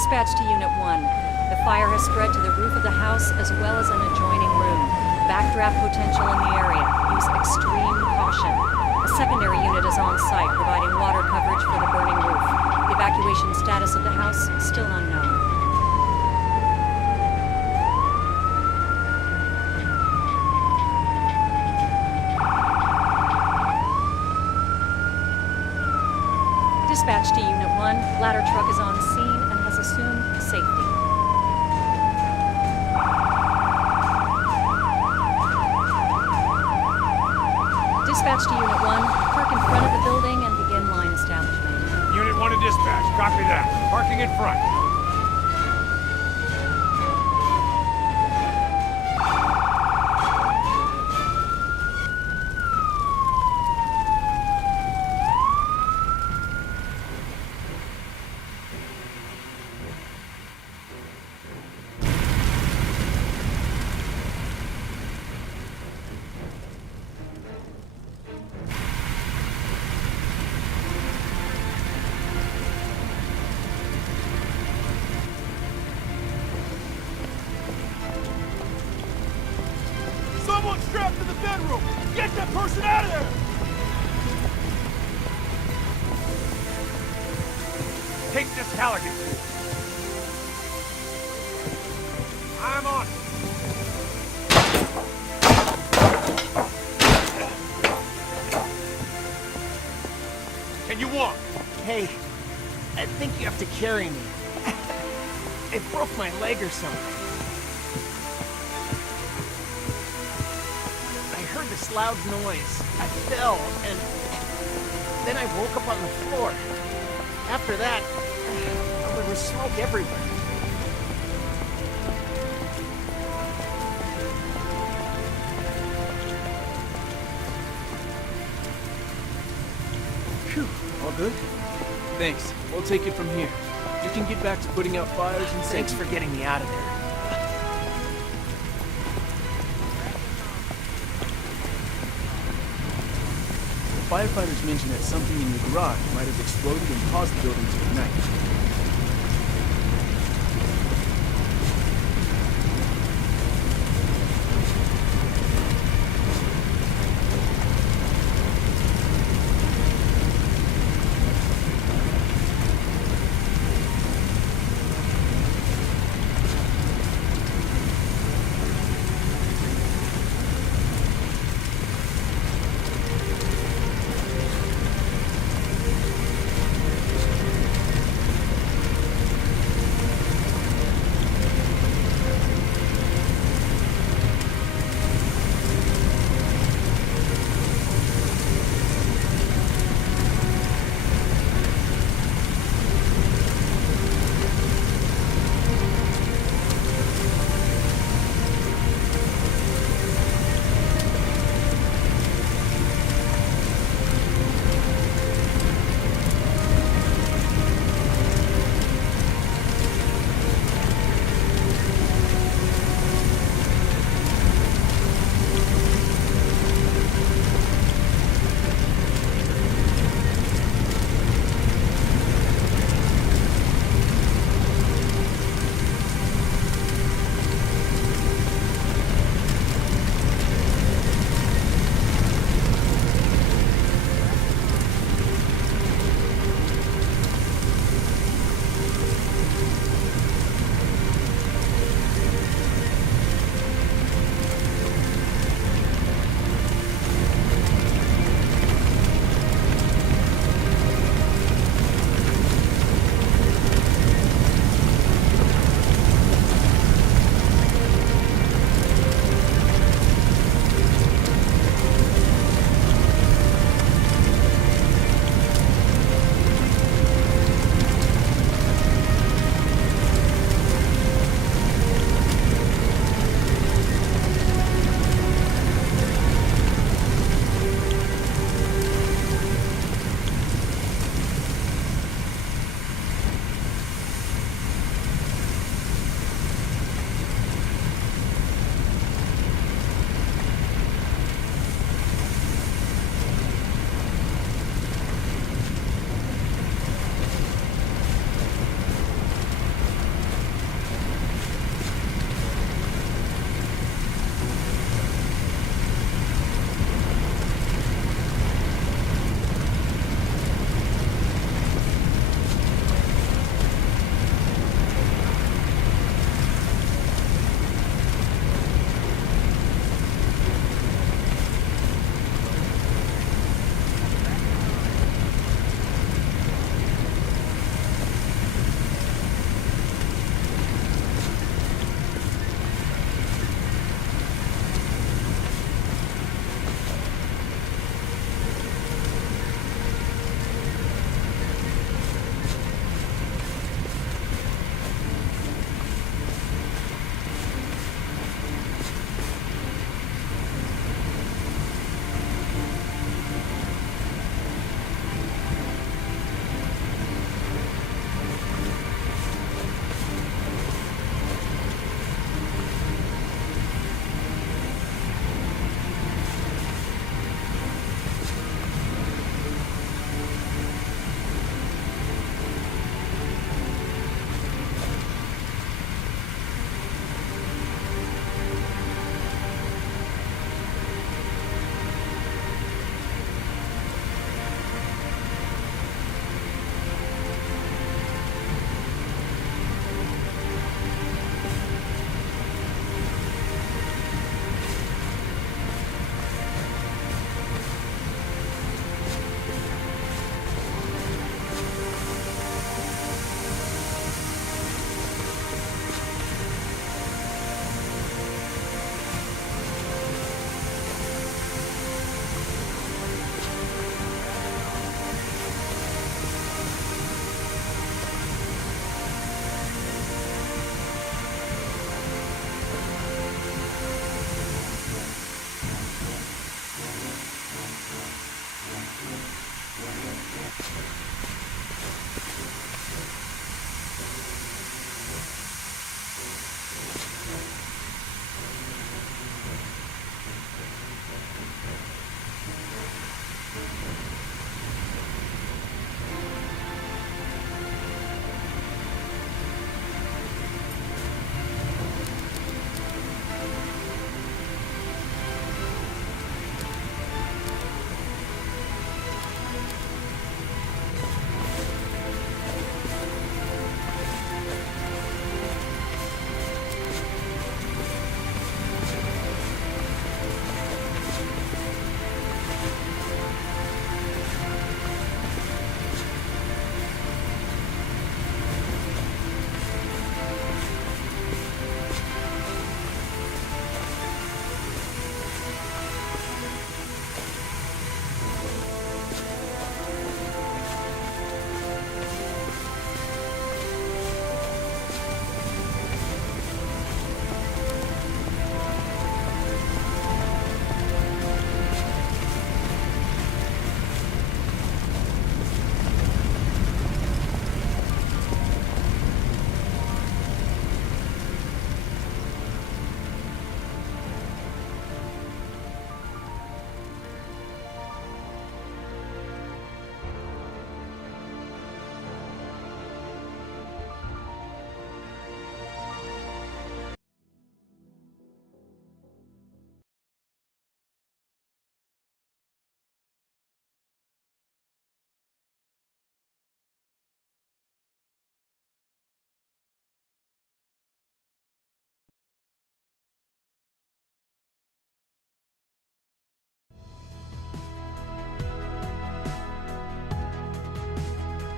Dispatch to Unit 1. The fire has spread to the roof of the house as well as an adjoining room. Backdraft potential in the area. Use extreme caution. A secondary unit is on site, providing water coverage for the burning roof. The evacuation status of the house still unknown. Dispatch to Unit 1. Ladder truck is on scene and has assumed safety. Dispatch to Unit 1. Park in front of the building and begin line establishment. Unit 1 to dispatch. Copy that. Parking in front. Someone's strapped to the bedroom! Get that person out of there! Take this Halligan. I'm on it. Can you walk? Hey, I think you have to carry me. It broke my leg or something. I heard this loud noise. I fell, and then I woke up on the floor. After that, well, there was smoke everywhere. Phew, all good? Thanks. We'll take it from here. You can get back to putting out fires and Thanks for getting me out of there. The firefighters mentioned that something in your garage might have exploded and caused the building to ignite.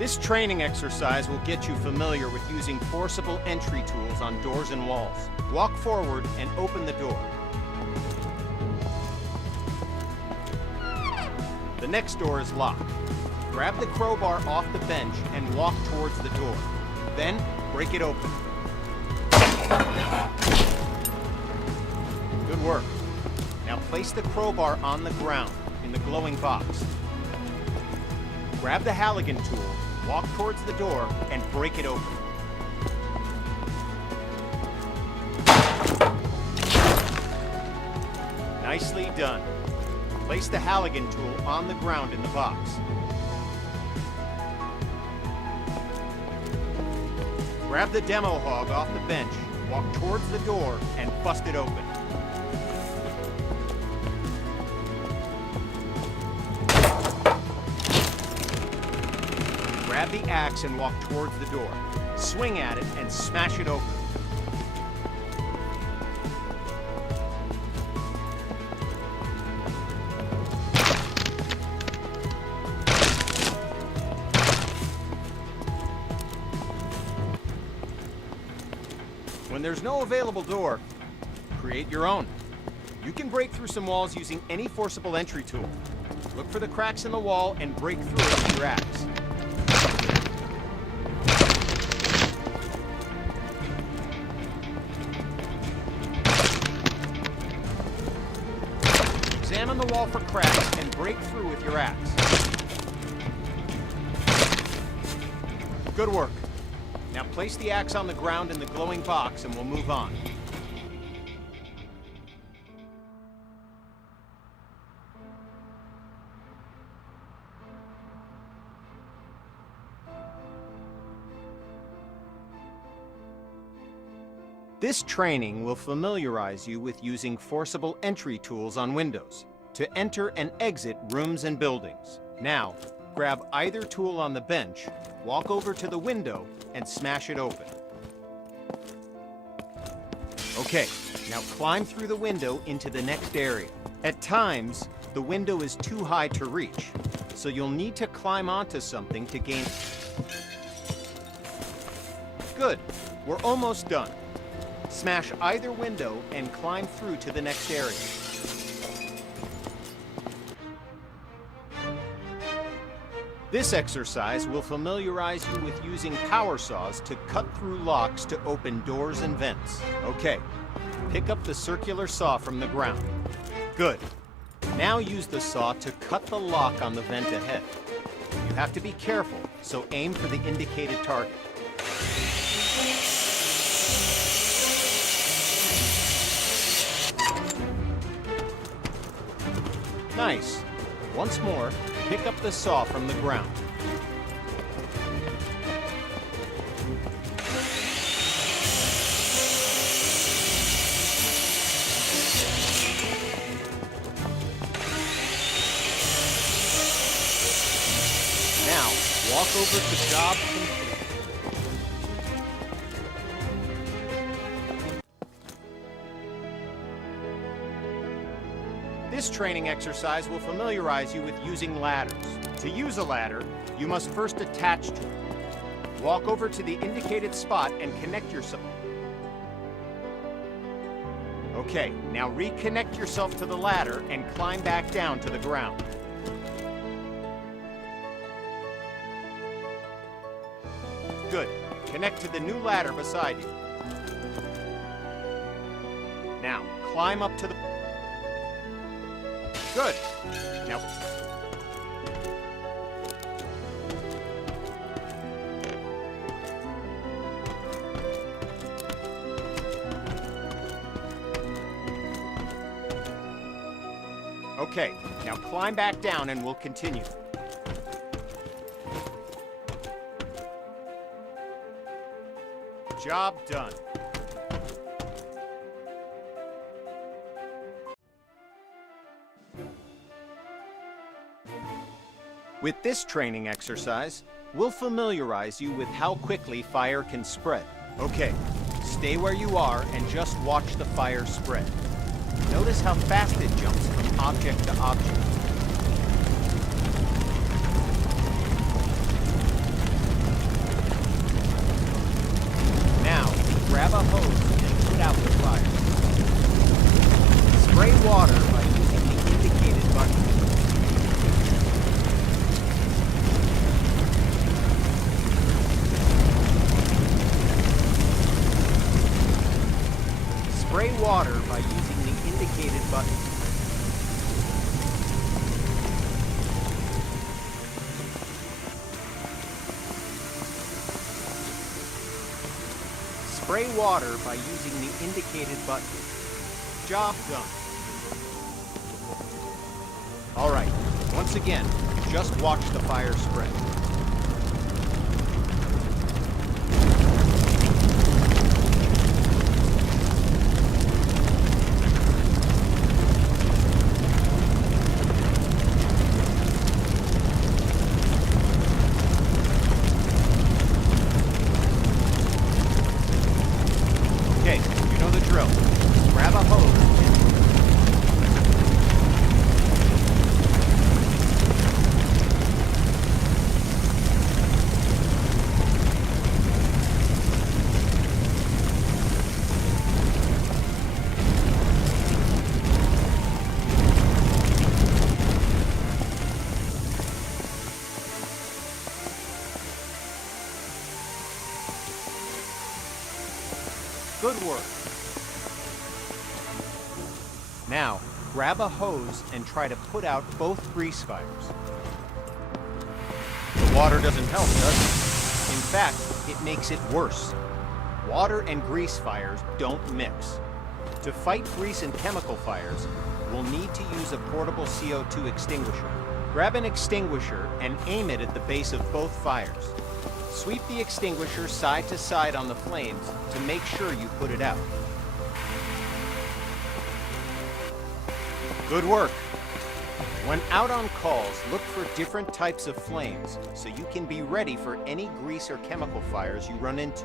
This training exercise will get you familiar with using forcible entry tools on doors and walls. Walk forward and open the door. The next door is locked. Grab the crowbar off the bench and walk towards the door. Then, break it open. Good work. Now place the crowbar on the ground in the glowing box. Grab the Halligan tool, walk towards the door, and break it open. Nicely done. Place the Halligan tool on the ground in the box. Grab the demo hog off the bench, walk towards the door, and bust it open. Grab the axe and walk towards the door. Swing at it and smash it open. When there's no available door, create your own. You can break through some walls using any forcible entry tool. Look for the cracks in the wall and break through it with your axe. Examine the wall for cracks and break through with your axe. Good work. Now place the axe on the ground in the glowing box and we'll move on. This training will familiarize you with using forcible entry tools on windows to enter and exit rooms and buildings. Now, grab either tool on the bench, walk over to the window, and smash it open. Okay, now climb through the window into the next area. At times, the window is too high to reach, so you'll need to climb onto something to gain... Good, we're almost done. Smash either window and climb through to the next area. This exercise will familiarize you with using power saws to cut through locks to open doors and vents. Okay, pick up the circular saw from the ground. Good. Now use the saw to cut the lock on the vent ahead. You have to be careful, so aim for the indicated target. Nice. Once more, pick up the saw from the ground. Now, walk over to job complete. This training exercise will familiarize you with using ladders. To use a ladder, you must first attach to it. Walk over to the indicated spot and connect yourself. Okay, now reconnect yourself to the ladder and climb back down to the ground. Good. Connect to the new ladder beside you. Now, climb up to the... Good. Now... Okay, now climb back down and we'll continue. Job done. With this training exercise, we'll familiarize you with how quickly fire can spread. Okay, stay where you are and just watch the fire spread. Notice how fast it jumps from object to object. grab a hose and put out the fire. Spray water by using the indicated button. Spray water by using the indicated button. Spray water by using the indicated button. Job done. All right, once again, just watch the fire spread. Okay, you know the drill. Grab a hose and... Good work. Now, grab a hose and try to put out both grease fires. The water doesn't help, does it? In fact, it makes it worse. Water and grease fires don't mix. To fight grease and chemical fires, we'll need to use a portable CO2 extinguisher. Grab an extinguisher and aim it at the base of both fires. Sweep the extinguisher side to side on the flames to make sure you put it out. Good work. When out on calls, look for different types of flames so you can be ready for any grease or chemical fires you run into.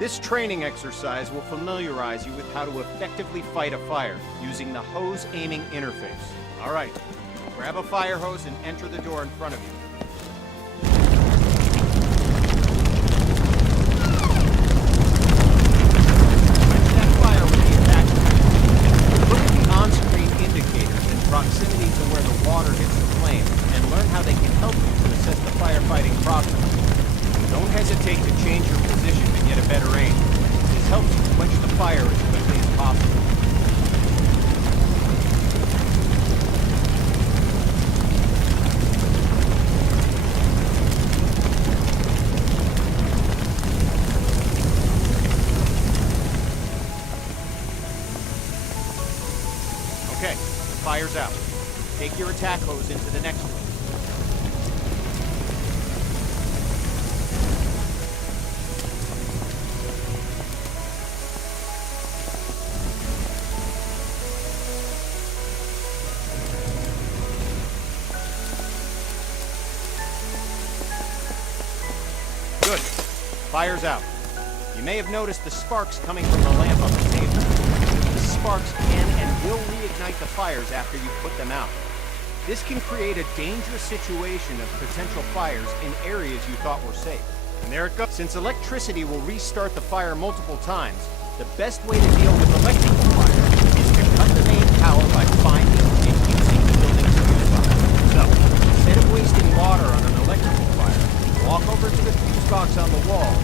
This training exercise will familiarize you with how to effectively fight a fire using the hose aiming interface. All right, grab a fire hose and enter the door in front of you. Quench that fire with the attachment. Look at the on-screen indicators in proximity to where the water hits the flame and learn how they can help you to assess the firefighting process. Don't hesitate to change your position to get a better aim. This helps you quench the fire as quickly as possible. Okay, the fire's out. Take your attack hose into the next room. Good. Fire's out. You may have noticed the sparks coming from the lamp on the table. These sparks can and will reignite the fires after you put them out. This can create a dangerous situation of potential fires in areas you thought were safe. And there it goes. Since electricity will restart the fire multiple times, the best way to deal with electrical fire is to cut the main power by finding and using the building's fuse box. So, instead of wasting water on an electrical fire, walk over to the fuse box on the wall.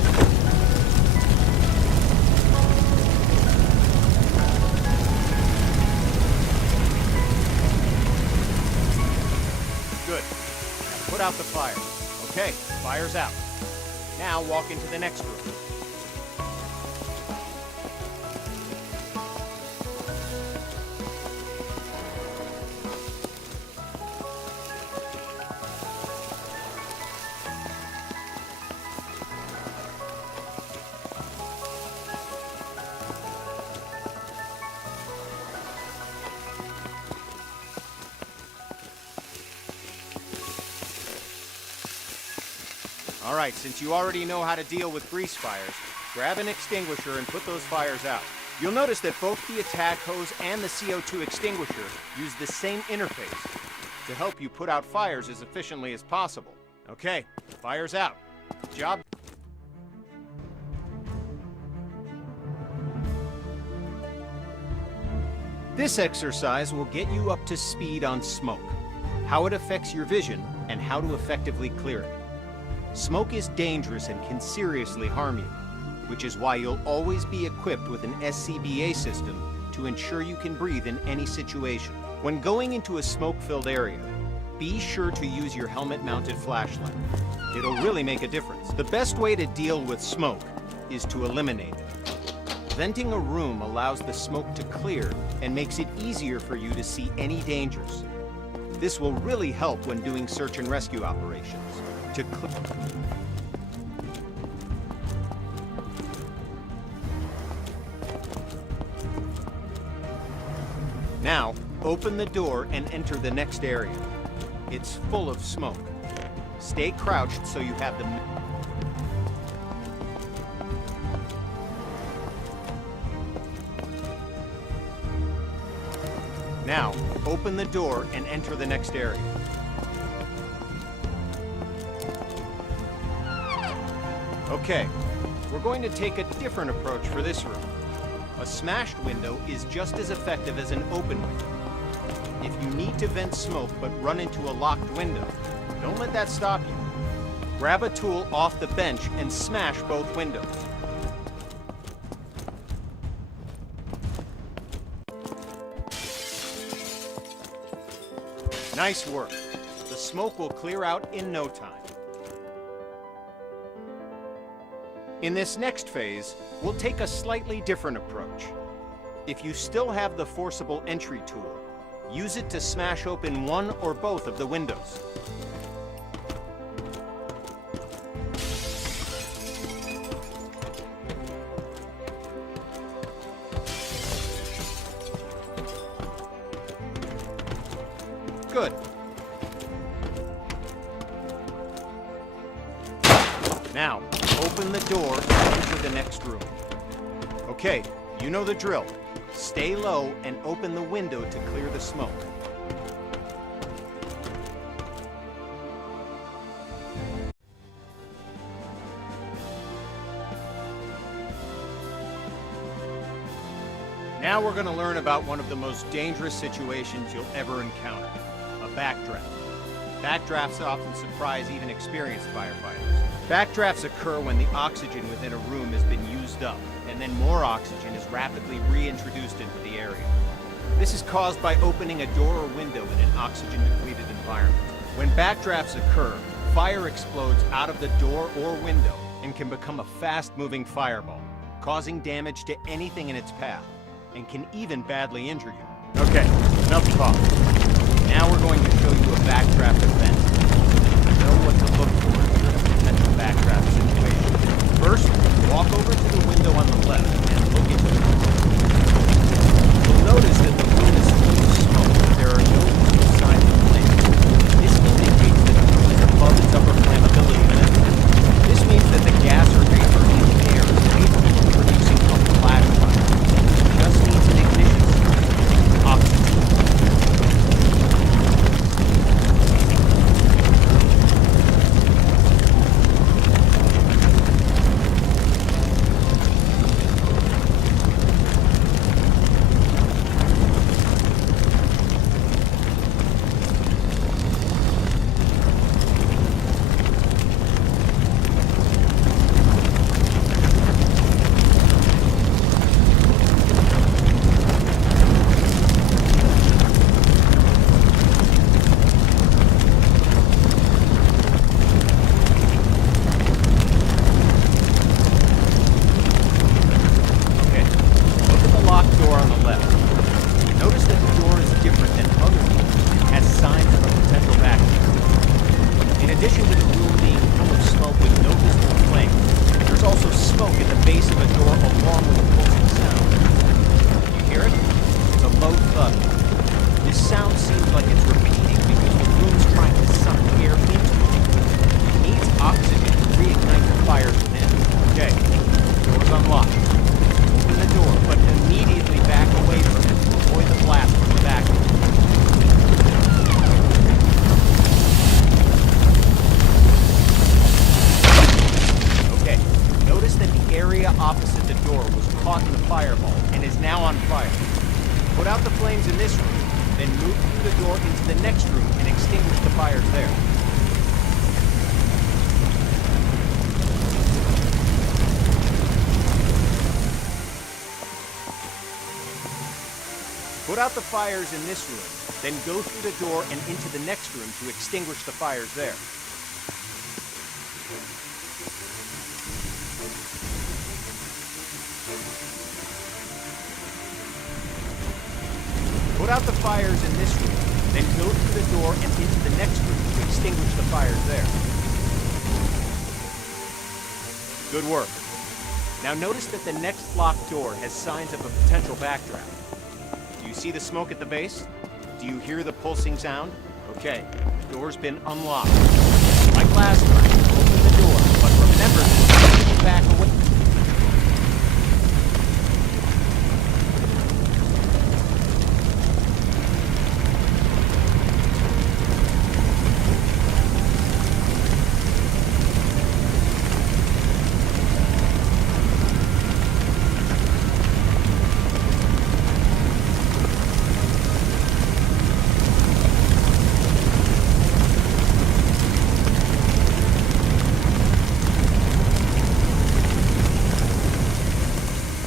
Good. Now put out the fire. Okay, fire's out. Now walk into the next room. Alright, since you already know how to deal with grease fires, grab an extinguisher and put those fires out. You'll notice that both the attack hose and the CO2 extinguisher use the same interface to help you put out fires as efficiently as possible. Okay, fire's out. Job. This exercise will get you up to speed on smoke, how it affects your vision, and how to effectively clear it. Smoke is dangerous and can seriously harm you, which is why you'll always be equipped with an SCBA system to ensure you can breathe in any situation. When going into a smoke-filled area, be sure to use your helmet-mounted flashlight. It'll really make a difference. The best way to deal with smoke is to eliminate it. Venting a room allows the smoke to clear and makes it easier for you to see any dangers. This will really help when doing search and rescue operations. Now, open the door and enter the next area. It's full of smoke. Stay crouched so you have the... Now, open the door and enter the next area. Okay, we're going to take a different approach for this room. A smashed window is just as effective as an open window. If you need to vent smoke but run into a locked window, don't let that stop you. Grab a tool off the bench and smash both windows. Nice work. The smoke will clear out in no time. In this next phase, we'll take a slightly different approach. If you still have the forcible entry tool, use it to smash open one or both of the windows. Good. Now, open the door and enter the next room. Okay, you know the drill. Stay low and open the window to clear the smoke. Now we're going to learn about one of the most dangerous situations you'll ever encounter. A backdraft. Backdrafts often surprise even experienced firefighters. Backdrafts occur when the oxygen within a room has been used up, and then more oxygen is rapidly reintroduced into the area. This is caused by opening a door or window in an oxygen-depleted environment. When backdrafts occur, fire explodes out of the door or window and can become a fast-moving fireball, causing damage to anything in its path, and can even badly injure you. Okay, enough talk. Now we're going to show you a backdraft event. Know what to look for if you're in a potential backdraft situation. First, walk over to the window on the left and look into the room. You'll notice that the room is full of smoke, but there are no visible signs of flames. This indicates that the room is above its upper flammability limit. This means that the gas or vapor in the air is capable of producing a flash fire. It just needs an ignition source. Oxygen. the next room and extinguish the fires there. Put out the fires in this room, then go through the door and into the next room to extinguish the fires there. Put out the fires in this room, then go through the door and into the next room to extinguish the fires there. Good work. Now notice that the next locked door has signs of a potential backdraft. Do you see the smoke at the base? Do you hear the pulsing sound? Okay, the door's been unlocked. Like last time, open the door, but remember to back away.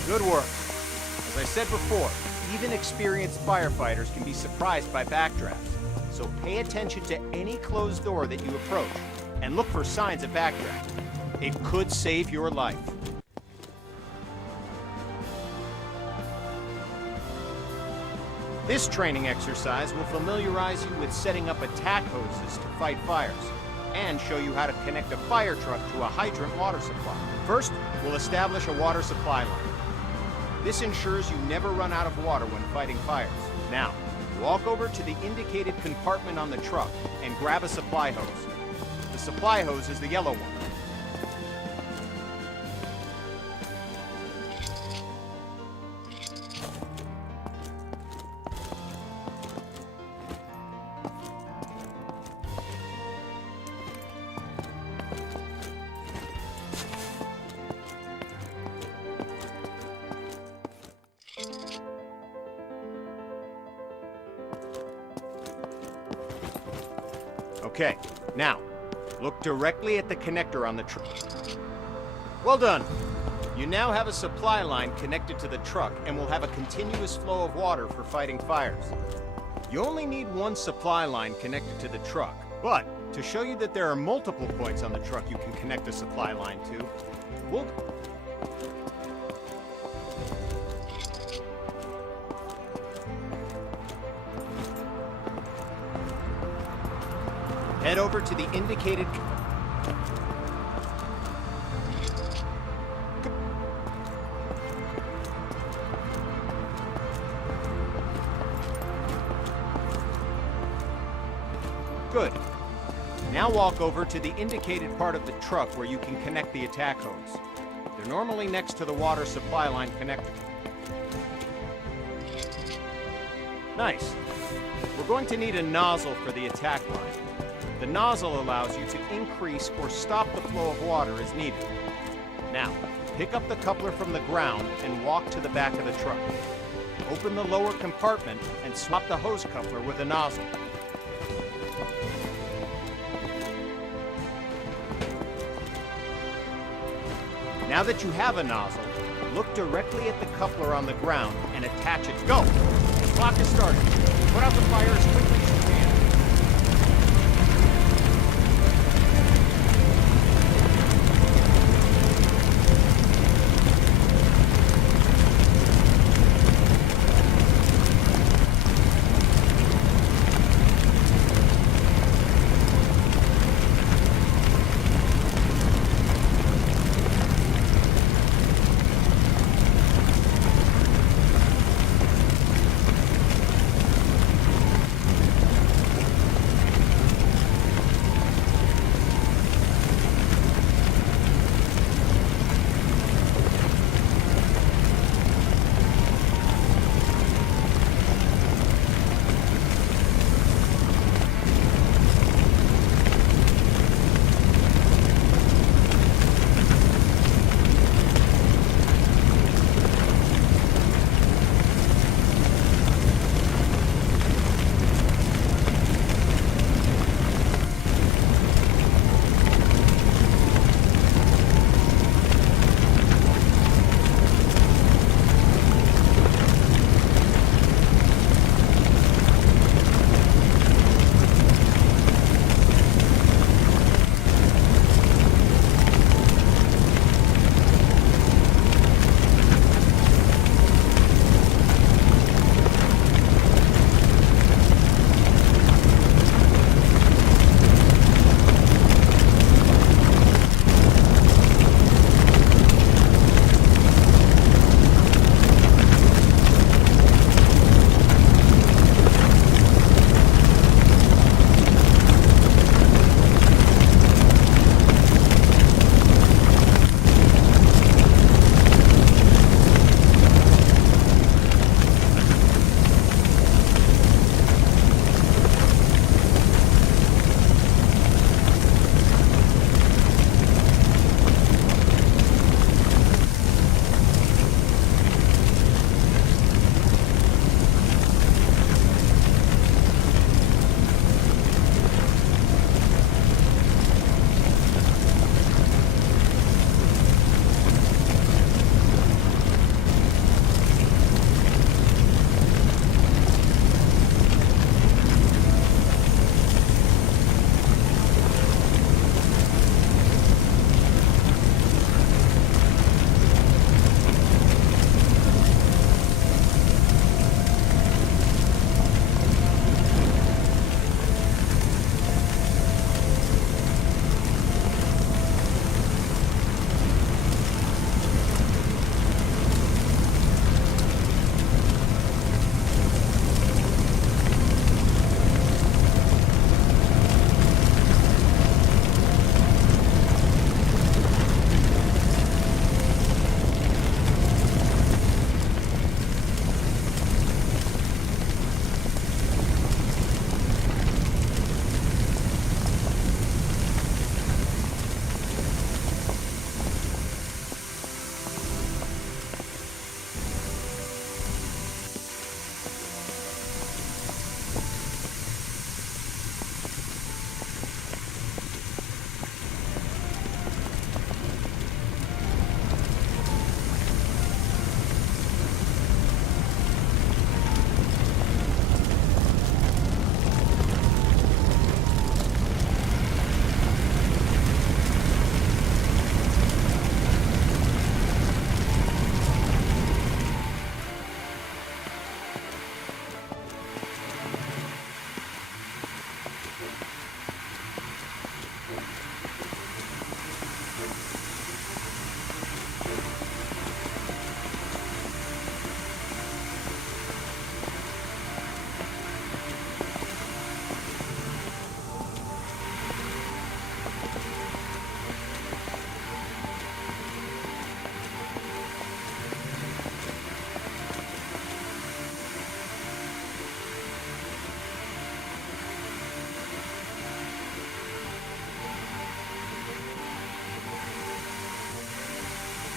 Good work. As I said before, even experienced firefighters can be surprised by backdrafts. So pay attention to any closed door that you approach and look for signs of backdraft. It could save your life. This training exercise will familiarize you with setting up attack hoses to fight fires and show you how to connect a fire truck to a hydrant water supply. First, we'll establish a water supply line. This ensures you never run out of water when fighting fires. Now, walk over to the indicated compartment on the truck and grab a supply hose. The supply hose is the yellow one. Okay, now, look directly at the connector on the truck. Well done! You now have a supply line connected to the truck and will have a continuous flow of water for fighting fires. You only need one supply line connected to the truck, but to show you that there are multiple points on the truck you can connect a supply line to, we'll... Head over to the indicated... Good. Now walk over to the indicated part of the truck where you can connect the attack hose. They're normally next to the water supply line connector. Nice. We're going to need a nozzle for the attack line. The nozzle allows you to increase or stop the flow of water as needed. Now, pick up the coupler from the ground and walk to the back of the truck. Open the lower compartment and swap the hose coupler with a nozzle. Now that you have a nozzle, look directly at the coupler on the ground and attach it. Go! The clock is starting. Put out the fire as quickly as you can.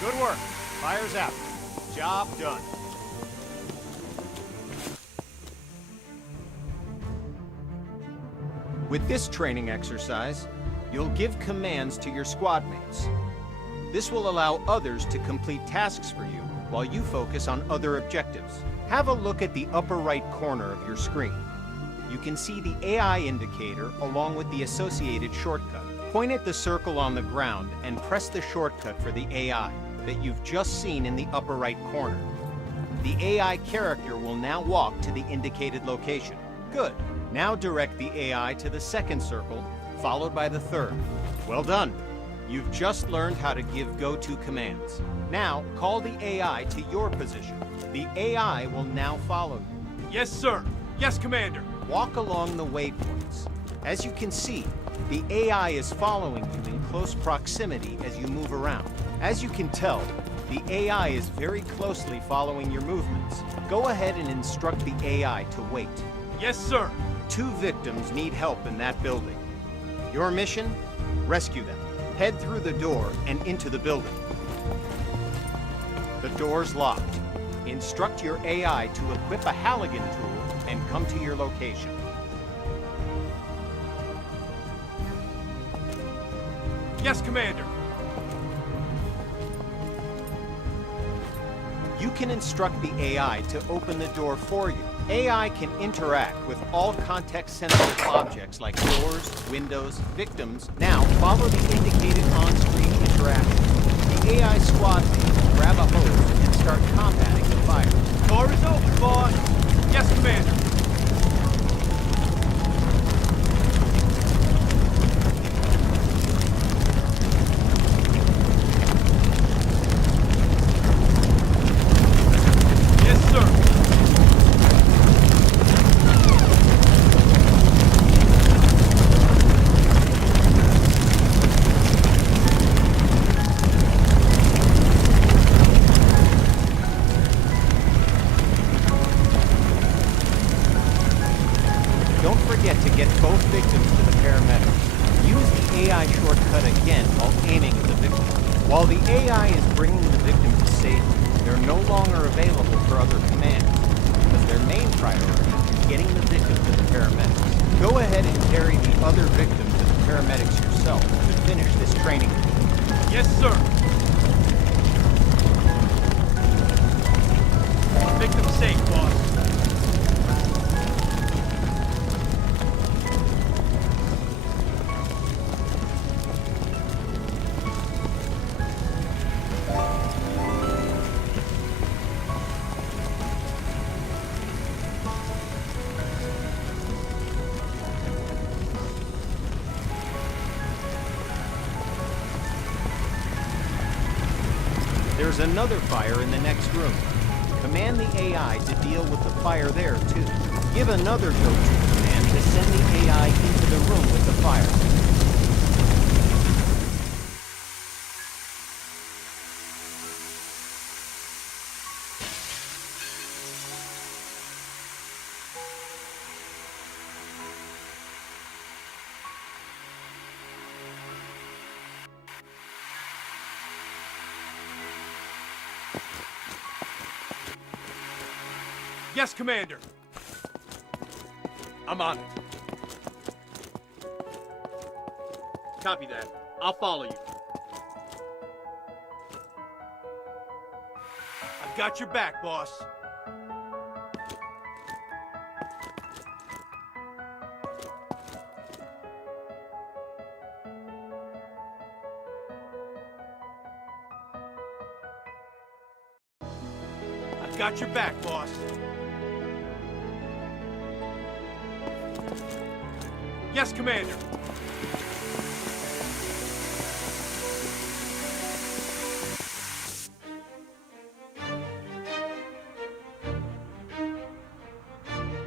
Good work. Fire's out. Job done. With this training exercise, you'll give commands to your squad mates. This will allow others to complete tasks for you while you focus on other objectives. Have a look at the upper right corner of your screen. You can see the AI indicator along with the associated shortcut. Point at the circle on the ground and press the shortcut for the AI that you've just seen in the upper right corner. The AI character will now walk to the indicated location. Good. Now direct the AI to the second circle, followed by the third. Well done. You've just learned how to give go-to commands. Now, call the AI to your position. The AI will now follow you. Yes, sir. Yes, Commander. Walk along the waypoints. As you can see, the AI is following you in close proximity as you move around. As you can tell, the AI is very closely following your movements. Go ahead and instruct the AI to wait. Yes, sir. 2 victims need help in that building. Your mission? Rescue them. Head through the door and into the building. The door's locked. Instruct your AI to equip a Halligan tool and come to your location. Yes, Commander. You can instruct the AI to open the door for you. AI can interact with all context-sensitive objects like doors, windows, victims. Now, follow the indicated on-screen interaction. The AI squad mates grab a hose and start combating the fire. Door is open, boss. Yes, Commander. Yes, sir. Don't forget to get both victims to the paramedics. Use the AI shortcut again while aiming at the victim. While the AI is bringing the victim to safety, they're no longer available for other commands, because their main priority is getting the victim to the paramedics. Go ahead and carry the other victim to the paramedics yourself to finish this training. Yes, sir. Victim safe, boss. There's another fire in the next room. Command the AI to deal with the fire there, too. Give another go-to command to send the AI into the room with the fire. Yes, Commander. I'm on it. Copy that. I'll follow you. I've got your back, boss. I've got your back, boss. Yes, Commander.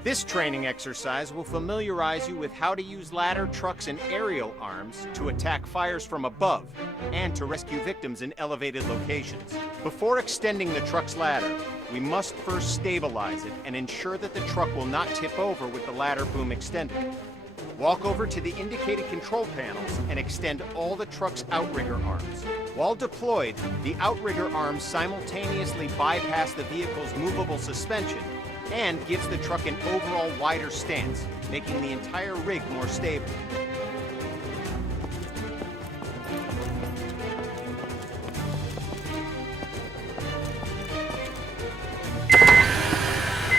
This training exercise will familiarize you with how to use ladder trucks and aerial arms to attack fires from above and to rescue victims in elevated locations. Before extending the truck's ladder, we must first stabilize it and ensure that the truck will not tip over with the ladder boom extended. Walk over to the indicated control panels and extend all the truck's outrigger arms. While deployed, the outrigger arms simultaneously bypass the vehicle's movable suspension and gives the truck an overall wider stance, making the entire rig more stable.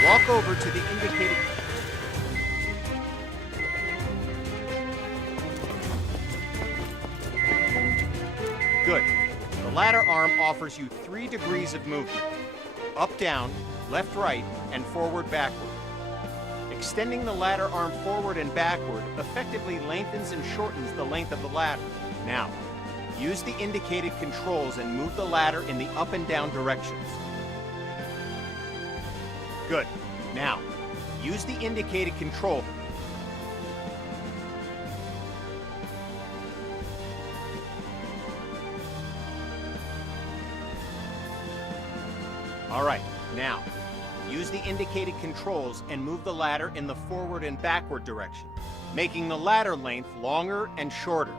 Walk over to the indicated... Good. The ladder arm offers you 3 degrees of movement. Up, down, left, right, and forward, backward. Extending the ladder arm forward and backward effectively lengthens and shortens the length of the ladder. Now, use the indicated controls and move the ladder in the up and down directions. Good. Now, use the indicated control. All right, now, use the indicated controls and move the ladder in the forward and backward direction, making the ladder length longer and shorter.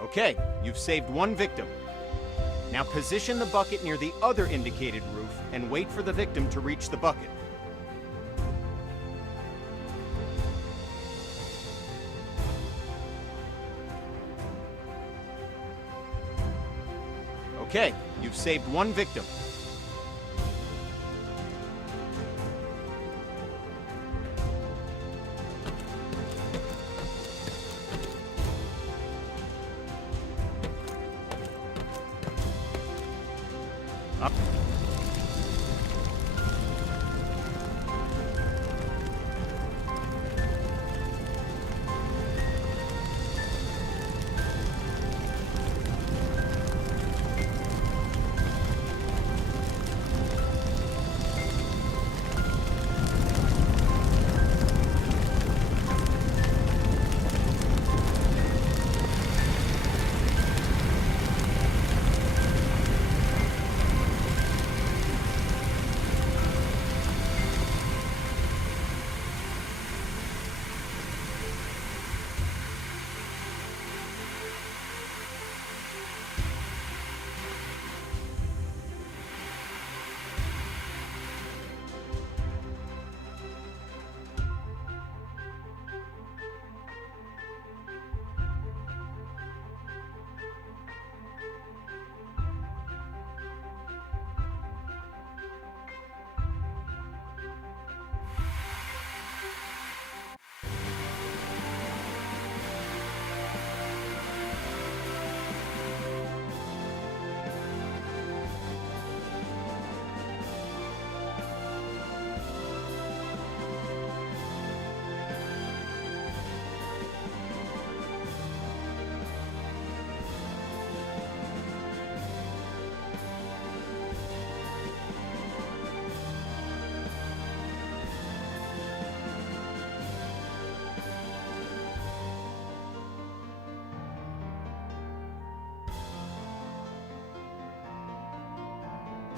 Okay, you've saved 1 victim. Now position the bucket near the other indicated roof and wait for the victim to reach the bucket. Okay, you've saved 1 victim. Up.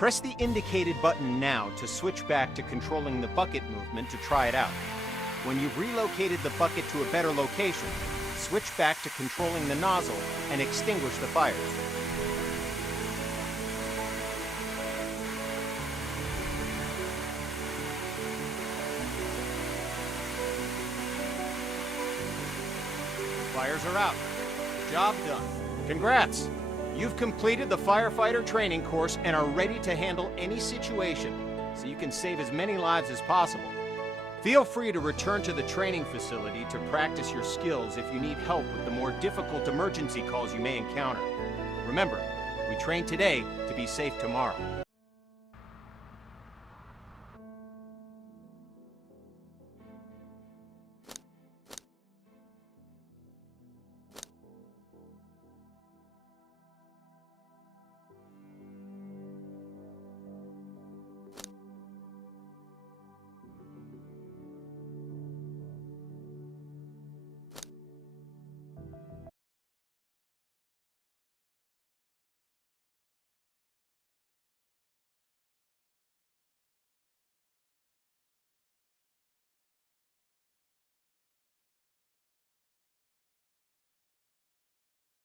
Press the indicated button now to switch back to controlling the bucket movement to try it out. When you've relocated the bucket to a better location, switch back to controlling the nozzle and extinguish the fires. Fires are out. Job done. Congrats! You've completed the firefighter training course and are ready to handle any situation, so you can save as many lives as possible. Feel free to return to the training facility to practice your skills if you need help with the more difficult emergency calls you may encounter. Remember, we train today to be safe tomorrow.